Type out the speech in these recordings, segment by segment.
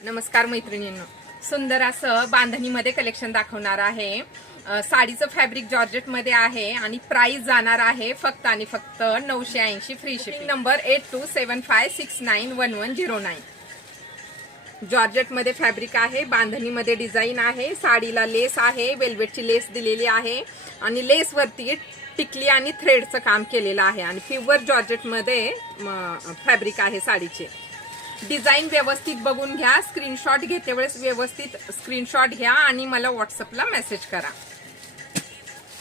नमस्कार मैत्रिणींनो, सुंदर असं बांधणीमध्ये कलेक्शन दाखवणार आहे। साडीचं फॅब्रिक जॉर्जेट मध्ये आहे आणि प्राइस जाणार आहे फक्त आणि फक्त 980 फ्री शिपिंग। नंबर 8275691109। जॉर्जेट मध्ये फॅब्रिक आहे, बांधणीमध्ये डिझाइन आहे, साडीला लेस आहे, वेल्वेटची लेस दिलेली आहे आणि लेस वरती टिकली आणि थ्रेडचं काम केलेलं आहे आणि प्युअर जॉर्जेट मध्ये फॅब्रिक आहे साडीचे। डिझाइन व्यवस्थित बघून घ्या, स्क्रीनशॉट घेते वेळेस व्यवस्थित स्क्रीनशॉट घ्या आणि मला व्हॉट्सअपला मेसेज करा।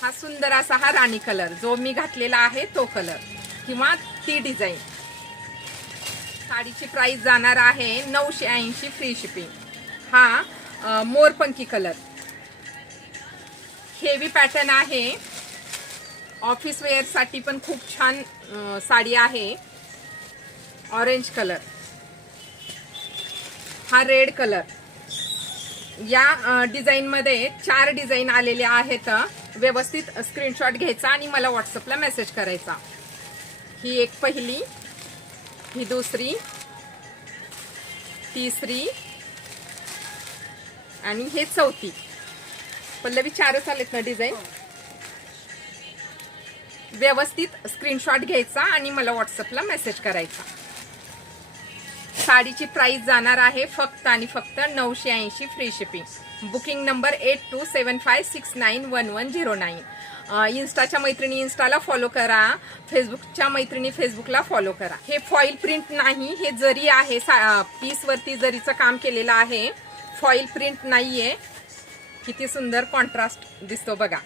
हा सुंदर असा हा राणी कलर जो मी घातलेला आहे तो कलर किंवा ती डिझाइन। साडीची प्राइस जाणार आहे 980 फ्री शिपिंग। हा मोरपंखी कलर हेवी पॅटर्न आहे, ऑफिस वेअर साठी पण खूप छान साडी आहे। ऑरेंज कलर, हा रेड कलर। या डिझाइन मध्ये 4 डिझाइन आलेले आहेत, व्यवस्थित स्क्रीनशॉट घ्यायचा आणि मला व्हॉट्सअपला मेसेज करायचा। ही एक पहिली, ही दुसरी, तिसरी आणि हे चौथी। पल्लवी 4च आलेत ना डिझाइन। व्यवस्थित स्क्रीनशॉट घ्यायचा आणि मला व्हॉट्सअपला मेसेज करायचा। साडीची प्राइस जाणार आहे फक्त आणि फक्त 980 फ्री शिपिंग। Booking number 8275691109। इन्स्टाच्या मैत्रिणी इन्स्टाला फॉलो करा, फेसबुकच्या मैत्रिणी फेसबुकला फॉलो करा। हे फॉइल प्रिंट नाही, हे जरी आहे, पीस वरती जरीचं काम केलेलं आहे, फॉइल प्रिंट नाहीये। किती सुंदर कॉन्ट्रास्ट दिसतो बघा।